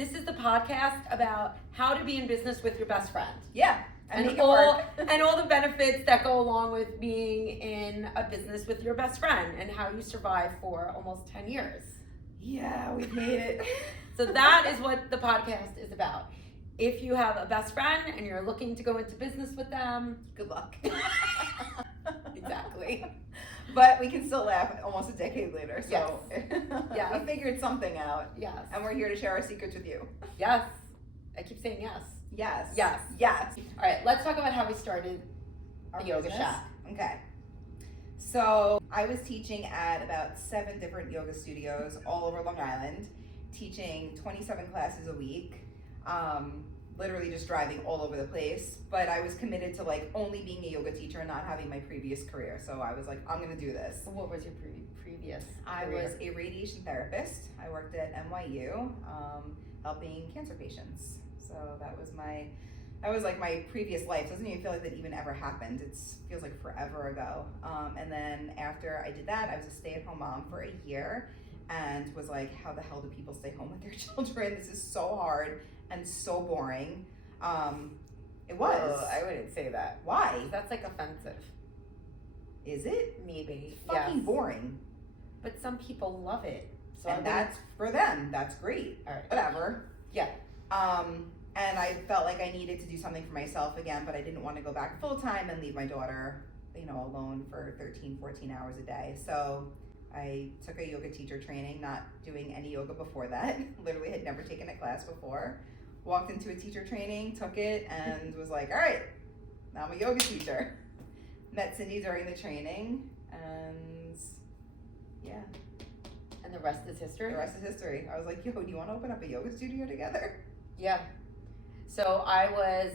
This is the podcast about how to be in business with your best friend. Yeah. And all the benefits that go along with being in a business with your best friend and how you survive for almost 10 years. Yeah, we've made it. So that is what the podcast is about. If you have a best friend and you're looking to go into business with them, good luck. Exactly. But we can still laugh almost a decade later. So Yes. We figured something out. Yes. And we're here to share our secrets with you. Yes. I keep saying yes. Yes. Yes. Yes. All right, let's talk about how we started Our the Yoga business? Shack. Okay. So I was teaching at about 7 different yoga studios all over Long Island, teaching 27 classes a week. Literally just driving all over the place, but I was committed to like only being a yoga teacher and not having my previous career. So I was like, I'm gonna do this. What was your previous I career? was a radiation therapist. I worked at NYU, helping cancer patients. So that was like my previous life. Doesn't even feel like that even ever happened. It feels like forever ago. And then after I did that, I was a stay-at-home mom for a year and was like, how the hell do people stay home with their children? This is so hard and so boring. It was. I wouldn't say that. Why? That's like offensive. Is it? Maybe. Fucking Yes. boring. But some people love it. So And that's for them. That's great. all right. Whatever. Yeah. And I felt like I needed to do something for myself again, but I didn't want to go back full time and leave my daughter, alone for 13, 14 hours a day. So I took a yoga teacher training, not doing any yoga before that. Literally had never taken a class before. Walked into a teacher training, took it, and was like, all right, now I'm a yoga teacher. Met Cindy during the training, and yeah. And the rest is history? The rest is history. I was like, yo, do you want to open up a yoga studio together? Yeah. So I was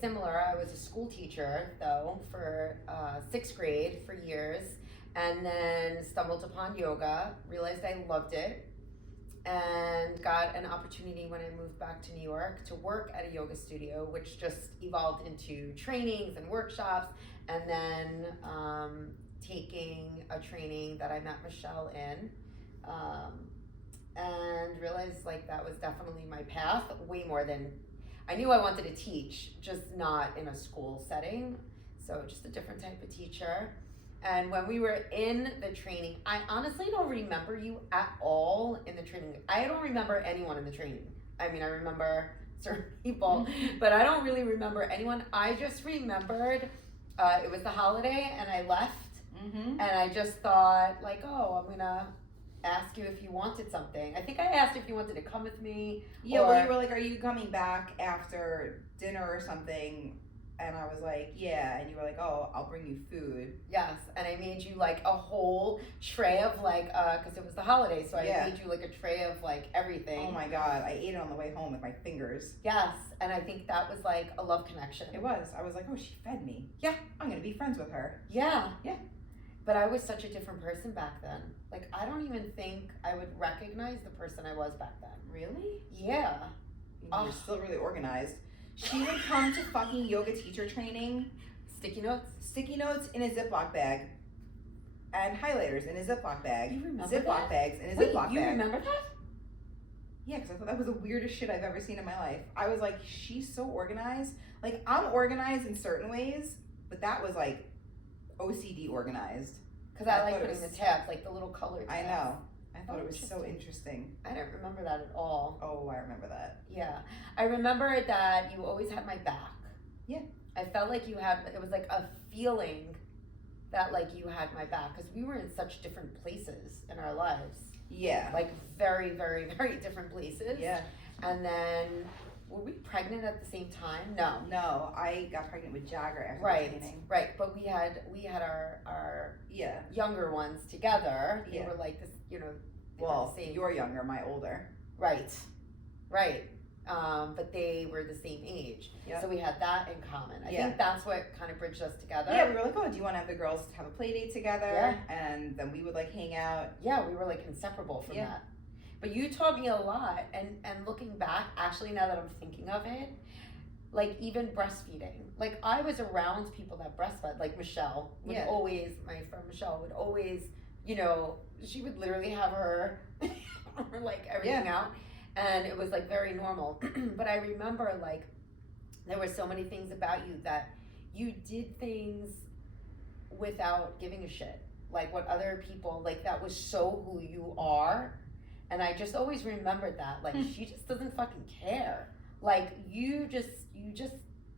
similar. I was a school teacher, though, for 6th grade for years, and then stumbled upon yoga, realized I loved it, and got an opportunity when I moved back to New York to work at a yoga studio, which just evolved into trainings and workshops, and then taking a training that I met Michelle in, and realized like that was definitely my path, way more than I knew I wanted to teach, just not in a school setting. So just a different type of teacher. And when we were in the training, I honestly don't remember you at all in the training. I don't remember anyone in the training. I mean, I remember certain people, but I don't really remember anyone. I just remembered it was the holiday and I left. And I just thought like, oh, I'm gonna ask you if you wanted something. I think I asked if you wanted to come with me. Yeah, well, you were like, are you coming back after dinner or something? And I was like, yeah. And you were like, oh, I'll bring you food. Yes, and I made you like a whole tray of like, because it was the holiday, so I made you like a tray of like everything. Oh my God, I ate it on the way home with my fingers. Yes, and I think that was like a love connection. It was. I was like, oh, she fed me. Yeah. I'm going to be friends with her. Yeah. Yeah. But I was such a different person back then. Like, I don't even think I would recognize the person I was back then. Really? Yeah. You're still really organized. She would come to fucking yoga teacher training. Sticky notes? Sticky notes in a Ziploc bag. And highlighters in a Ziploc bag. You remember Ziploc that? bags in a Wait, Ziploc bag. you remember that? Yeah, because I thought that was the weirdest shit I've ever seen in my life. I was like, she's so organized. Like, I'm organized in certain ways, but that was like OCD organized. Because I like putting the tabs, like the little colored tabs. I know. I thought it was so Interesting. interesting. I don't remember that at all. Oh, I remember that. Yeah. I remember that you always had my back. Yeah. I felt like you had, it was like a feeling that like you had my back because we were in such different places in our lives. Yeah. Like very, very, very different places. Yeah. And then, were we pregnant at the same time? No. No, I got pregnant with Jagger after Right, training. right. But we had our Yeah. younger ones together. They Yeah. were like this, they were Well, the same. you're younger, my older. Right, right. But they were the same age. Yep. So we had that in common. I think that's what kind of bridged us together. Yeah, we were like, oh, do you want to have the girls have a play date together? Yeah. And then we would like hang out. Yeah, we were like inseparable from that. But you taught me a lot, and looking back, actually now that I'm thinking of it, like even breastfeeding. Like I was around people that breastfed, like Michelle would always, my friend Michelle would always, she would literally have her, like everything out. and it was like very normal. But I remember like there were so many things about you that you did things without giving a shit. Like what other people, like that was so who you are. And I just always remembered that. Like she just doesn't fucking care. Like you just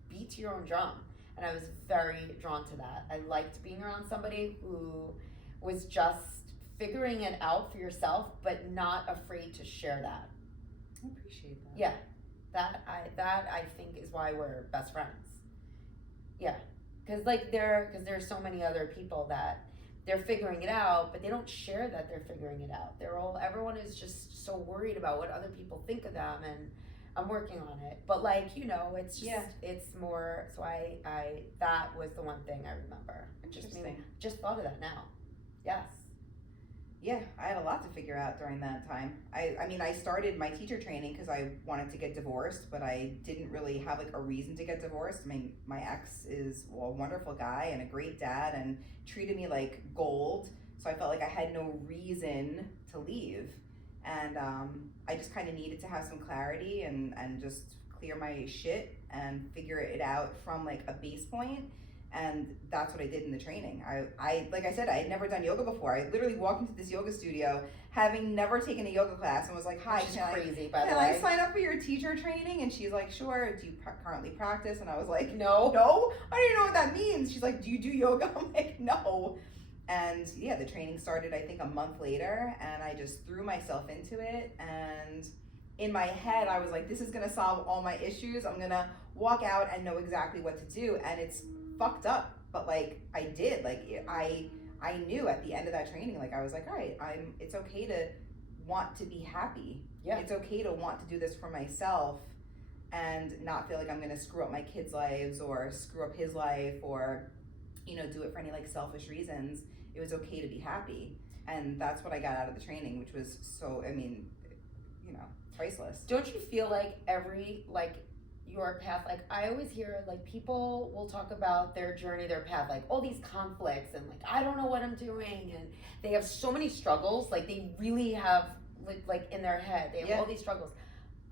beat to your own drum. And I was very drawn to that. I liked being around somebody who was just figuring it out for yourself, but not afraid to share that. I appreciate that. Yeah. That I think is why we're best friends. Yeah. Cause there's so many other people that they're figuring it out, but they don't share that they're figuring it out. Everyone is just so worried about what other people think of them, and I'm working on it. But like, it's just, it's more, so I that was the one thing I remember. Interesting. Just thought of that now. Yes. Yeah, I had a lot to figure out during that time. I mean, I started my teacher training because I wanted to get divorced, but I didn't really have like a reason to get divorced. I mean, my ex is a wonderful guy and a great dad and treated me like gold. So I felt like I had no reason to leave. And I just kind of needed to have some clarity and just clear my shit and figure it out from like a base point. And that's what I did in the training. I like I said, I had never done yoga before. I literally walked into this yoga studio having never taken a yoga class and was like, hi, can I sign up for your teacher training? And she's like, sure. Do you currently practice? And I was like, no, I don't even know what that means. She's like, do you do yoga? I'm like, no. And yeah, the training started, I think, a month later, and I just threw myself into it. And in my head, I was like, this is gonna solve all my issues. I'm gonna walk out and know exactly what to do. And it's fucked up, but like I did, like I knew at the end of that training, like I was like, all right, it's okay to want to be happy. Yeah. It's okay to want to do this for myself and not feel like I'm gonna screw up my kids' lives or screw up his life or, do it for any like selfish reasons. It was okay to be happy. And that's what I got out of the training, which was so, priceless. Don't you feel like your path, like I always hear like people will talk about their journey, their path, like all these conflicts and like I don't know what I'm doing, and they have so many struggles, like they really have like in their head they have all these struggles.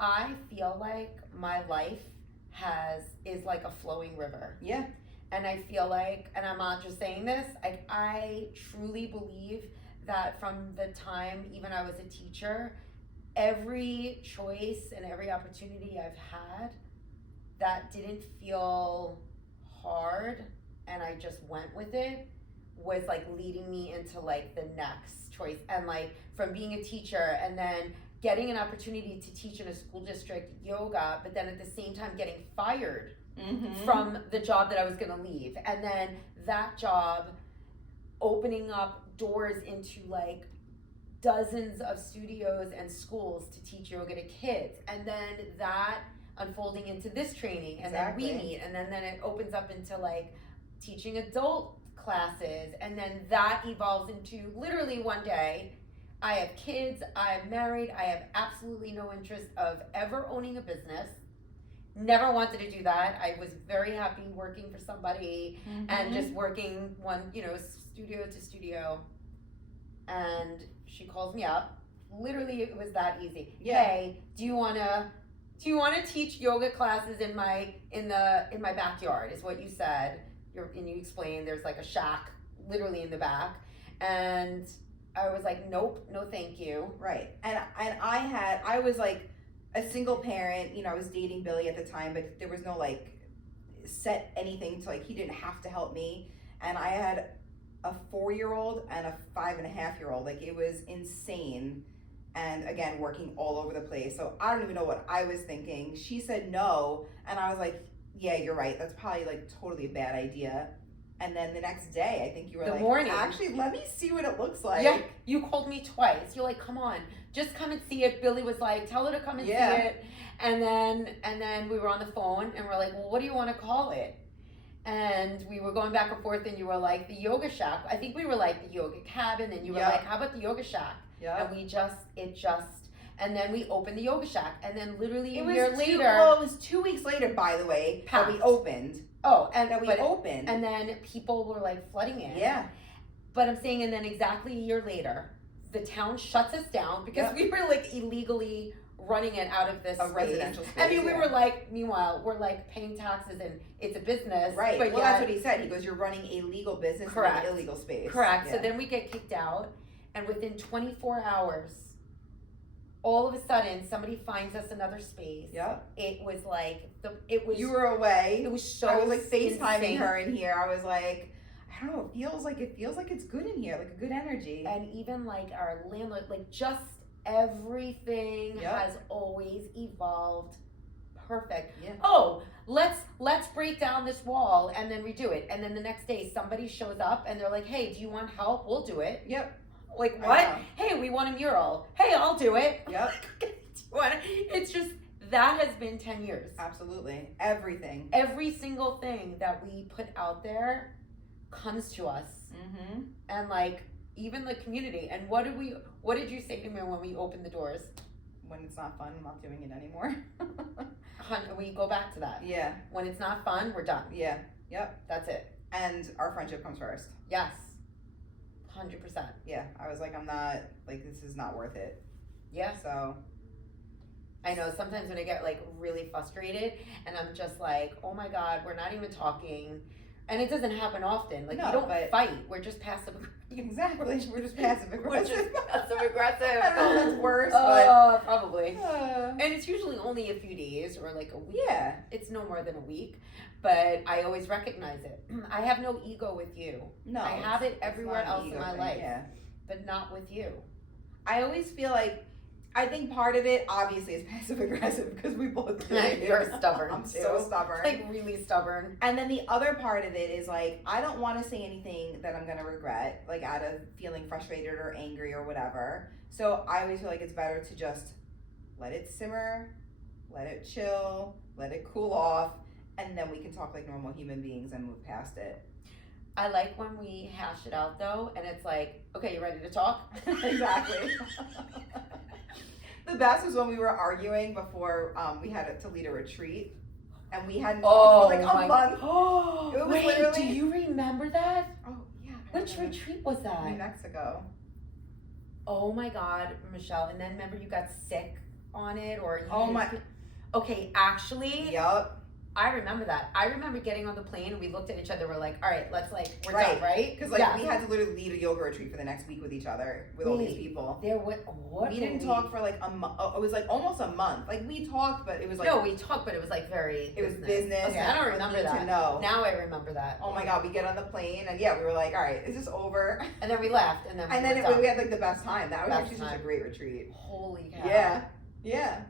I feel like my life is like a flowing river. Yeah. And I feel like, and I'm not just saying this, I truly believe that from the time even I was a teacher, every choice and every opportunity I've had that didn't feel hard and I just went with it was like leading me into like the next choice. And like from being a teacher and then getting an opportunity to teach in a school district yoga, but then at the same time getting fired from the job that I was gonna leave. And then that job opening up doors into like dozens of studios and schools to teach yoga to kids. And then that unfolding into this training, and then we meet, and then it opens up into like teaching adult classes, and then that evolves into literally one day I have kids, I am married, I have absolutely no interest of ever owning a business, never wanted to do that. I was very happy working for somebody and just working studio to studio. And she calls me up, literally it was that easy. Hey, do you want to teach yoga classes in my backyard, is what you said. And you explained there's like a shack literally in the back. And I was like, nope, no thank you. Right. And I was like a single parent, I was dating Billy at the time, but there was no like set anything to like, he didn't have to help me. And I had a 4-year-old and a 5.5-year-old. Like it was insane. And again, working all over the place. So I don't even know what I was thinking. She said no. And I was like, yeah, you're right. That's probably like totally a bad idea. And then the next day, I think you were morning. Actually, let me see what it looks like. Yeah, you called me twice. You're like, come on, just come and see it. Billy was like, tell her to come and see it. And then we were on the phone and we're like, well, what do you want to call it? And we were going back and forth and you were like, the yoga shack. I think we were like the yoga cabin, and you were like, how about the yoga shack? Yeah. And and then we opened the yoga shack, and then literally a year later. Well, it was 2 weeks later, by the way, that we opened. Oh, and opened. And then people were like flooding in. Yeah. But I'm saying, and then exactly a year later, the town shuts us down because we were like illegally running it out of this A space. residential space. I mean, we yeah. were like, meanwhile, we're like paying taxes and it's a business. Right. But Well, yet, that's what he said. He goes, "You're running a legal business Correct. in an illegal space." Correct. Yeah. So then we get kicked out, and within 24 hours, all of a sudden, somebody finds us another space. Yep. It was like it was. You were away. It was so. I was like FaceTiming insane. her in here. I was like, I don't know. It feels like it's good in here, like a good energy. And even like our landlord, like just everything Yep. has always evolved perfect. Yeah. Oh, let's break down this wall and then redo it. And then the next day somebody shows up and they're like, "Hey, do you want help? We'll do it." Yep. Like I what? know. Hey, we want a mural. Hey, I'll do it. Yep. Do you want it? It's just that has been 10 years. Absolutely. Everything. Every single thing that we put out there comes to us. Mm-hmm. And like even the community. And what did you say to me when we opened the doors? When it's not fun, I'm not doing it anymore. We go back to that. Yeah. When it's not fun, we're done. Yeah. Yep. That's it. And our friendship comes first. Yes. 100%. Yeah. I was like, I'm not, like, this is not worth it. Yeah. So. I know sometimes when I get like really frustrated and I'm just like, oh my God, we're not even talking. And it doesn't happen often. Like, No, we don't but- fight. We're just passive. Exactly. We're just passive We're just aggressive. passive aggressive. I don't know if that's worse, Oh, probably. but. And it's usually only a few days or like a week. Yeah. It's no more than a week. But I always recognize it. I have no ego with you. No. I have it it's everywhere not an else in ego my thing, life. Yeah. But not with you. I always feel like, I think part of it obviously is passive aggressive because we both do it. You're stubborn, I'm too. so stubborn. Like really stubborn. And then the other part of it is like, I don't want to say anything that I'm going to regret, like out of feeling frustrated or angry or whatever. So I always feel like it's better to just let it simmer, let it chill, let it cool off, and then we can talk like normal human beings and move past it. I like when we hash it out though, and it's like, okay, you ready to talk? Exactly. The best was when we were arguing before we had to lead a retreat, and we hadn't talked for like a month. Oh, It was wait, literally- do you remember that? Oh yeah. I Which remember. retreat was New that? Mexico. Oh my God, Michelle. And then remember you got sick on it, or you Oh my. Okay, actually, Yup. I remember that. I remember getting on the plane and we looked at each other. We're like, all right, let's like, we're Right. done, right? Because like Yeah. we had to literally lead a yoga retreat for the next week with each other with all these Wait, people. There what? We didn't talk for like a month. It was like almost a month. Like we talked, but it was like No, we talked, but it was like very. it was business. Okay, I don't and remember need that. to know. Now I remember that. Oh my God, we get on the plane and yeah, we were like, all right, is this over? And then we left, and then And we then were we done. had like the best time. That was Best actually such a time. great retreat. Holy cow. Yeah, yeah.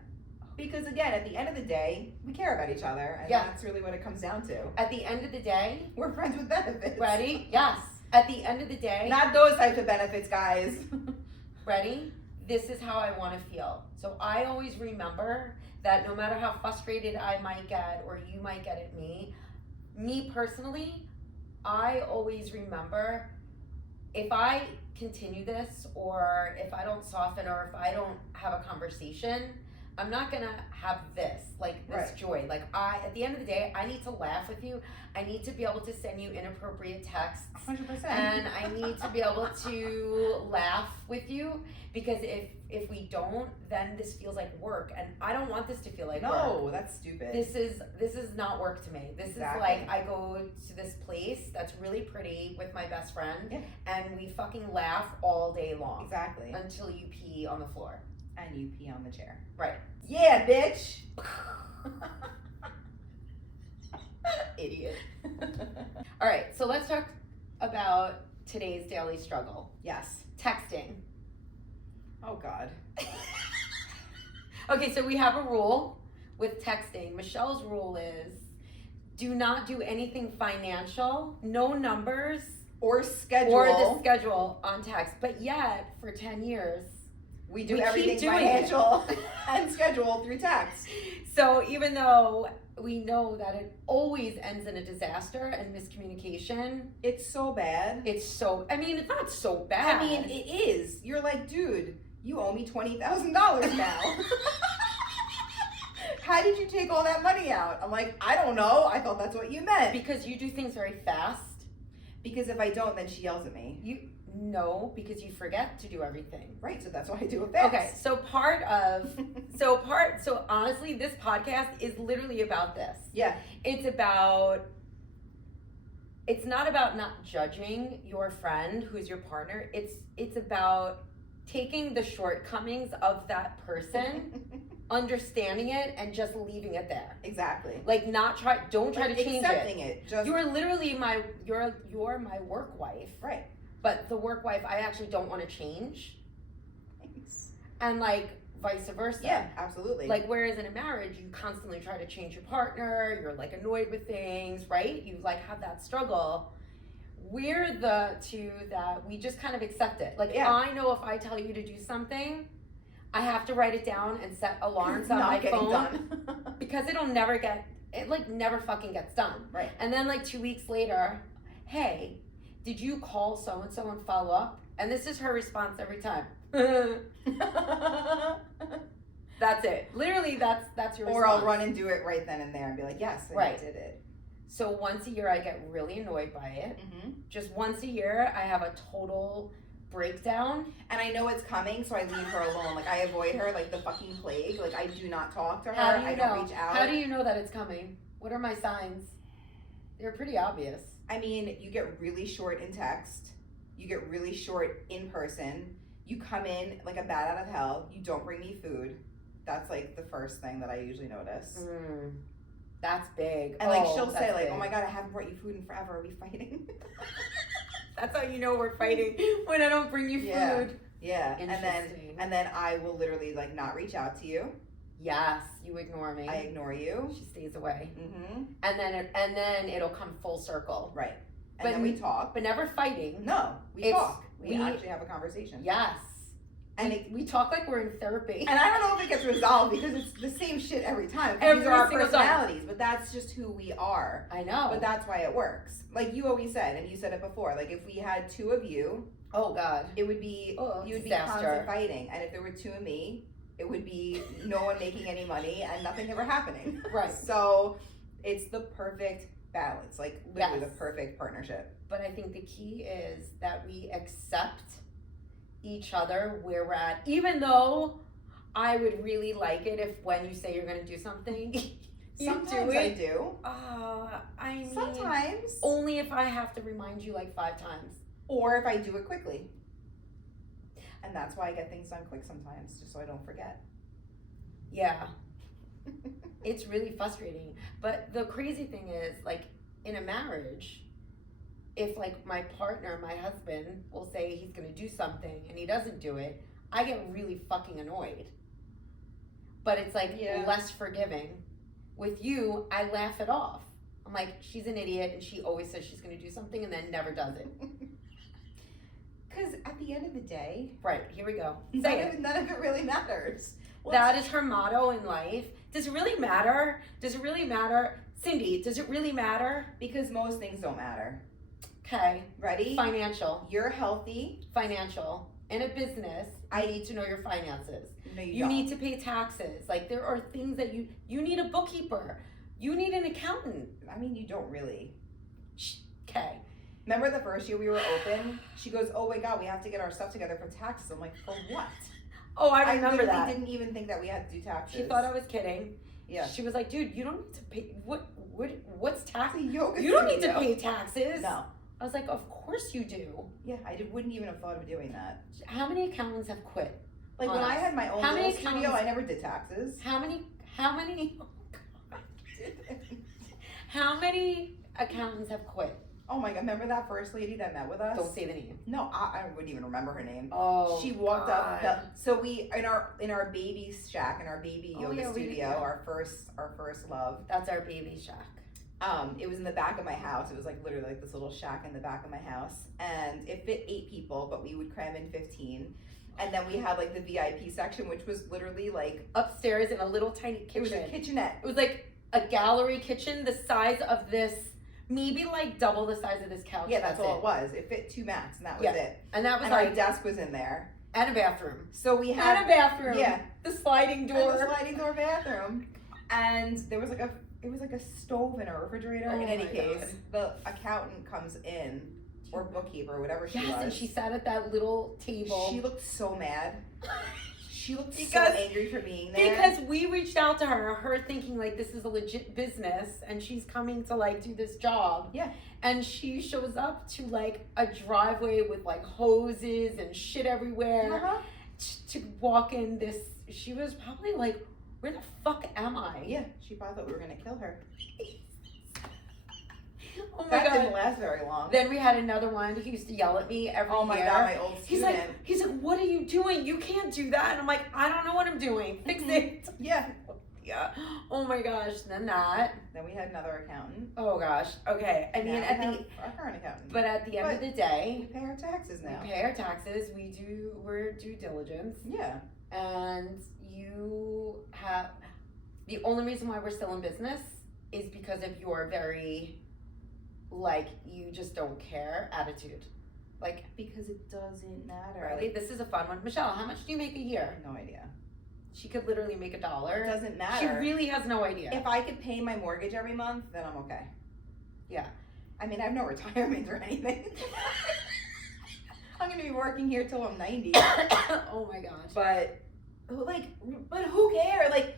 Because again, at the end of the day, we care about each other, and Yeah. that's really what it comes down to. At the end of the day, We're friends with benefits. ready? Yes. At the end of the day, Not those types of benefits, guys. ready? This is how I want to feel. So I always remember that no matter how frustrated I might get or you might get at me personally, I always remember if I continue this or if I don't soften or if I don't have a conversation, I'm not gonna have this, like this Right. joy. Like at the end of the day, I need to laugh with you. I need to be able to send you inappropriate texts. 100%. And I need to be able to laugh with you because if we don't, then this feels like work, and I don't want this to feel like work. No, that's stupid. This is not work to me. This Exactly. is like I go to this place that's really pretty with my best friend, Yeah. and we fucking laugh all day long Exactly. until you pee on the floor. And you pee on the chair. Right. Yeah, bitch. Idiot. All right, so let's talk about today's daily struggle. Yes. Texting. Oh God. Okay, so we have a rule with texting. Michelle's rule is do not do anything financial, no numbers, Or schedule. or the schedule on text. But yet, for 10 years, we do we keep everything doing financial and schedule through text. so even though we know that it always ends in a disaster and miscommunication, It's so bad. it's not so bad. I mean, it is. You're like, dude, you owe me $20,000 now. How did you take all that money out? I'm like, I don't know. I thought that's what you meant. because you do things very fast. Because if I don't, then she yells at me. No, because you forget to do everything. Right, so that's why I do it fast. Okay, so honestly, this podcast is literally about this. Yeah. It's not about not judging your friend who's your partner. It's about taking the shortcomings of that person, understanding it, and just leaving it there. Exactly. Like don't try to change accepting it. Just You're literally you're my work wife. right. But the work wife I actually don't want to change. Thanks. And like vice versa. Yeah, absolutely. Like whereas in a marriage you constantly try to change your partner, you're like annoyed with things, right? You like have that struggle. We're the two that we just kind of accept it. Like I know if I tell you to do something, I have to write it down and set alarms on my phone done. because it never fucking gets done. Right. And then like 2 weeks later, hey, did you call so and so and follow up? And this is her response every time. That's it. Literally, that's your response. Or I'll run and do it right then and there and be like, yes, I did it. So once a year, I get really annoyed by it. Mm-hmm. Just once a year, I have a total breakdown. And I know it's coming, so I leave her alone. Like, I avoid her like the fucking plague. Like, I do not talk to her. How do you I know? don't reach out. How do you know that it's coming? What are my signs? They're pretty obvious. I mean, you get really short in text. You get really short in person. You come in like a bat out of hell. You don't bring me food. That's like the first thing that I usually notice. That's big. And like she'll say like, big. "Oh my god, I haven't brought you food in forever. Are we fighting?" That's how you know we're fighting when I don't bring you food. Yeah. And then I will literally like not reach out to you. Yes, you ignore me. I ignore you. She stays away. Mm-hmm. And then it'll come full circle. Right. And then we talk. But never fighting. No, we talk. We actually have a conversation. Yes. And we talk like we're in therapy. And I don't know if it gets resolved because it's the same shit every time. Every these are our single personalities, time. But that's just who we are. I know. But that's why it works. Like you always said, and you said it before, like if we had two of you, oh God, it would be you would be constant fighting. And if there were two of me, it would be no one making any money and nothing ever happening. Right. So it's the perfect balance, like literally the perfect partnership. But I think the key is that we accept each other where we're at, even though I would really like it if when you say you're going to do something, Sometimes I do. I mean, sometimes. Only if I have to remind you like 5 times. Or if I do it quickly. And that's why I get things done quick sometimes, just so I don't forget. Yeah. It's really frustrating. But the crazy thing is, like, in a marriage, if, like, my partner, my husband, will say he's going to do something and he doesn't do it, I get really fucking annoyed. But it's, like, less forgiving. With you, I laugh it off. I'm like, she's an idiot and she always says she's going to do something and then never does it. Because at the end of the day... Right, here we go. None of it really matters. That is her motto in life. Does it really matter? Does it really matter? Cindy, does it really matter? Because most things don't matter. Okay. Ready? Financial. You're healthy. Financial. In a business, I need to know your finances. No, you need to pay taxes. Like, there are things that you need a bookkeeper. You need an accountant. I mean, you don't really. Okay. Remember the first year we were open? She goes, oh my God, we have to get our stuff together for taxes. I'm like, for what? Oh, I remember that. I didn't even think that we had to do taxes. She thought I was kidding. Yeah. She was like, dude, you don't need to pay, what's taxes? You don't need to pay taxes. No. I was like, of course you do. Yeah, wouldn't even have thought of doing that. How many accountants have quit? Like when I had my own little studio, I never did taxes. How many, oh God. How many accountants have quit? Oh my God, remember that first lady that met with us? Don't say the name. No, I wouldn't even remember her name. Oh, she walked up. So we in our baby shack, in our baby yoga studio, our first love. That's our baby shack. It was in the back of my house. It was like literally like this little shack in the back of my house, and it fit 8 people, but we would cram in 15. And then we had like the VIP section, which was literally like upstairs in a little tiny kitchen. It was a kitchenette. It was like a gallery kitchen the size of this. Maybe like double the size of this couch. Yeah, that's all it was. It fit 2 mats, and that was it. And that was our desk was in there. And a bathroom. So we had a bathroom. Yeah. The sliding door. And the sliding door bathroom. And there was like a stove and a refrigerator. In any case, the accountant comes in. Do or bookkeeper, whatever she yes, was. and she sat at that little table. She looked so mad. She looked so Because- angry for being there. Because we reached out to her thinking like this is a legit business and she's coming to like do this job. Yeah. And she shows up to like a driveway with like hoses and shit everywhere Uh-huh. to walk in this. She was probably like, where the fuck am I? Yeah, she probably thought we were gonna kill her. Oh my That god. didn't last very long. Then we had another one who used to yell at me every Oh my year. god, my old He's student. like, what are you doing? You can't do that. And I'm like, I don't know what I'm doing. Fix it. Yeah. Yeah. Oh my gosh. Then that. Then we had another accountant. Oh gosh. Okay. I mean, Now at we the have our current accountant. but at the end of the day, We pay our taxes now. we pay our taxes. We're due diligence, Yeah. and you have the only reason why we're still in business is because of your very like you just don't care attitude. Like, Because it doesn't matter. right? Like, This is a fun one. Michelle, how much do you make a I year? have no idea. She could literally make It $1. doesn't She matter. really has no idea. If I could pay my mortgage every month, then I'm okay. Yeah. I mean, I have no retirement or anything. I'm gonna be working here till I'm 90. Oh my gosh. But who cares? Like,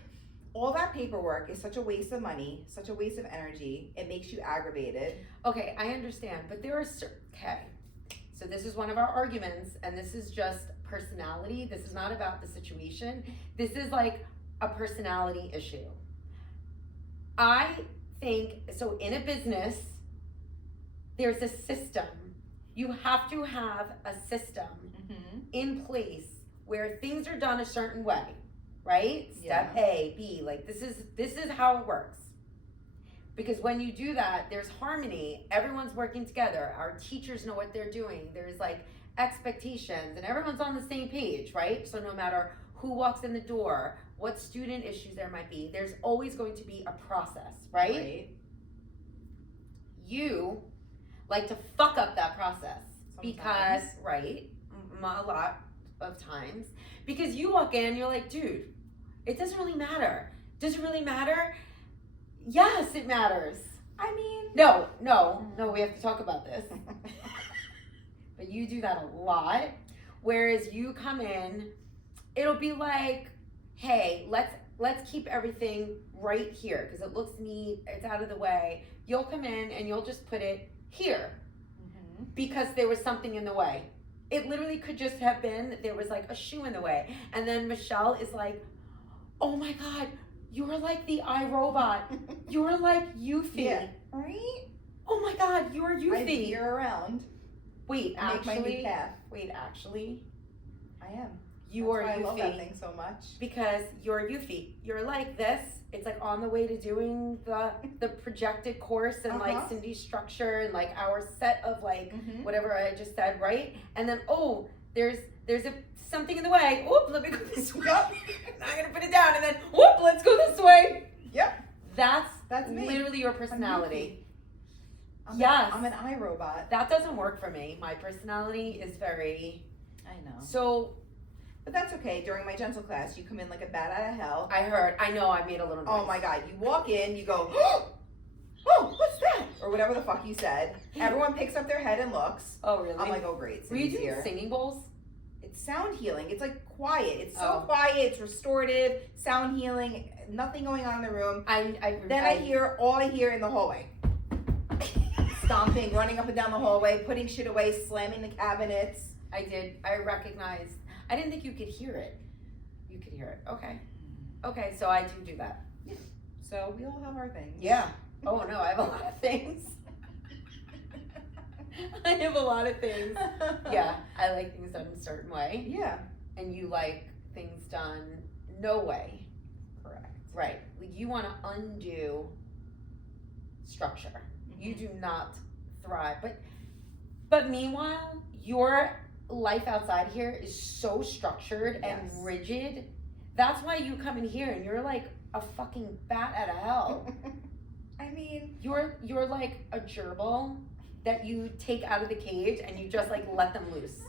all that paperwork is such a waste of money, such a waste of energy. It makes you aggravated. Okay, I understand, but there are okay. So this is one of our arguments, and this is just personality. This is not about the situation. This is like a personality issue. I think so. In a business, there's a system. You have to have a system in place where things are done a certain way, right? Step A, B, like this is how it works. Because when you do that, there's harmony. Everyone's working together. Our teachers know what they're doing. There's like expectations and everyone's on the same page, right? So no matter who walks in the door, what student issues there might be, there's always going to be a process, right? You like to fuck up that process because, right, a lot of times, because you walk in and you're like, dude, it doesn't really matter. Does it really matter? Yes, it matters. I mean, No, we have to talk about this. But you do that a lot. Whereas you come in, it'll be like, hey, let's keep everything right here because it looks neat, it's out of the way. You'll come in and you'll just put it here because there was something in the way. It literally could just have been there was like a shoe in the way. And then Michelle is like, oh my God, you're like the iRobot. You're like Yuffie. yeah, right? Oh my God, you're I Yuffie. veer around. Wait, Make my new actually, path. you That's are why I love that Yuffie thing so much. because you're Yuffie. You're like this. It's like on the way to doing the projected course and like Cindy's structure and like our set of like whatever I just said, right? And then there's something in the way. Oop, let me go this way. Now I'm gonna put it down and then whoop, let's go this way. Yep. That's me. literally your personality. I'm Yes. I'm an iRobot. That doesn't work for me. My personality is very I know. so. But that's okay. During my gentle class, you come in like a bat out of hell. I know I made a little noise. Oh my God. You walk in, you go, oh, what's that? Or whatever the fuck you said. Everyone picks up their head and looks. Oh really? I'm like, oh great. Were you Cindy's doing here. singing bowls? It's sound healing. It's like quiet. It's so Oh. quiet. It's restorative. Sound healing. Nothing going on in the room. Then I hear all I hear in the hallway. Stomping, running up and down the hallway, putting shit away, slamming the cabinets. I recognized. I didn't think you could hear it. You could hear it. Okay, so I do that. So we all have our things. Yeah. Oh no, I have a lot of things. I have a lot of things. Yeah, I like things done a certain way. Yeah. And you like things done no way. Correct. Right. Like you want to undo structure. You do not thrive. But meanwhile, your life outside here is so structured and rigid. That's why you come in here and you're like a fucking bat out of hell. I mean, You're like a gerbil that you take out of the cage and you just like let them loose.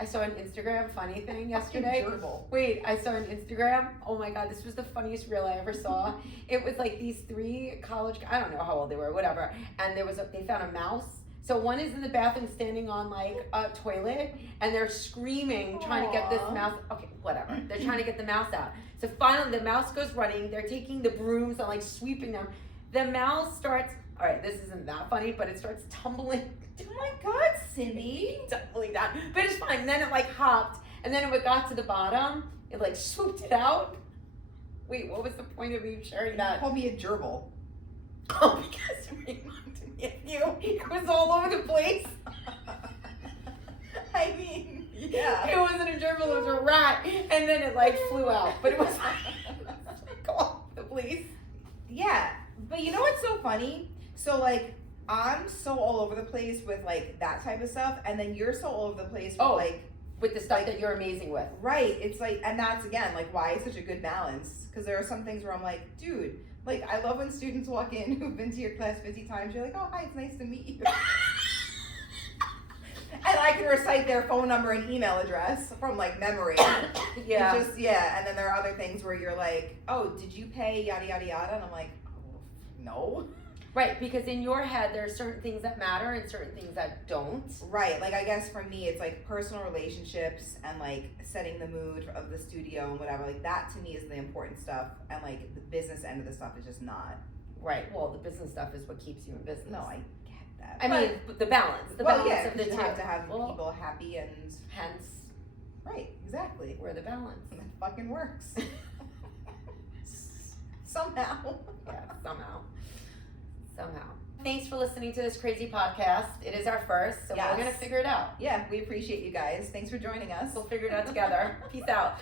I saw an Instagram funny thing yesterday. Wait, I saw an Instagram. Oh my God, this was the funniest reel I ever saw. It was like these 3 college, I don't know how old they were, whatever. And they found a mouse So one is in the bathroom standing on like a toilet and they're screaming, trying to get this mouse. Okay, whatever. They're trying to get the mouse out. So finally the mouse goes running. They're taking the brooms and like sweeping them. The mouse starts, all right, this isn't that funny, but it starts tumbling. Oh my God, Cindy. Tumbling down. But it's fine. Then it like hopped. And then when it got to the bottom, it like swooped it out. Wait, what was the point of me sharing that? Call me a gerbil. Oh, because you reminded me of you. It was all over the place. I mean, yeah. It wasn't a gerbil, it was a rat. And then it like flew out. But it was like, call the police. Yeah, but you know what's so funny? So like, I'm so all over the place with like that type of stuff, and then you're so all over the place with like with the stuff that you're amazing with. Right. It's like, and that's again like why it's such a good balance. Because there are some things where I'm like, dude, like I love when students walk in who've been to your class 50 times. You're like, oh hi, it's nice to meet you. And I can recite their phone number and email address from like memory. Yeah. It's just, yeah. And then there are other things where you're like, oh, did you pay yada yada yada? And I'm like, oh, no. Right, because in your head there are certain things that matter and certain things that don't. Right, like I guess for me it's like personal relationships and like setting the mood of the studio and whatever. Like that to me is the important stuff, and like the business end of the stuff is just not. Right. Well, the business stuff is what keeps you in business. No, I get that. I mean, the balance. The balance of the two. You have to have people happy and hence. Right, exactly. We're the balance. And it fucking works. Somehow. Yeah, somehow. Thanks for listening to this crazy podcast. It is our first, so we're gonna figure it out. Yeah, we appreciate you guys. Thanks for joining us. We'll figure it out together. Peace out.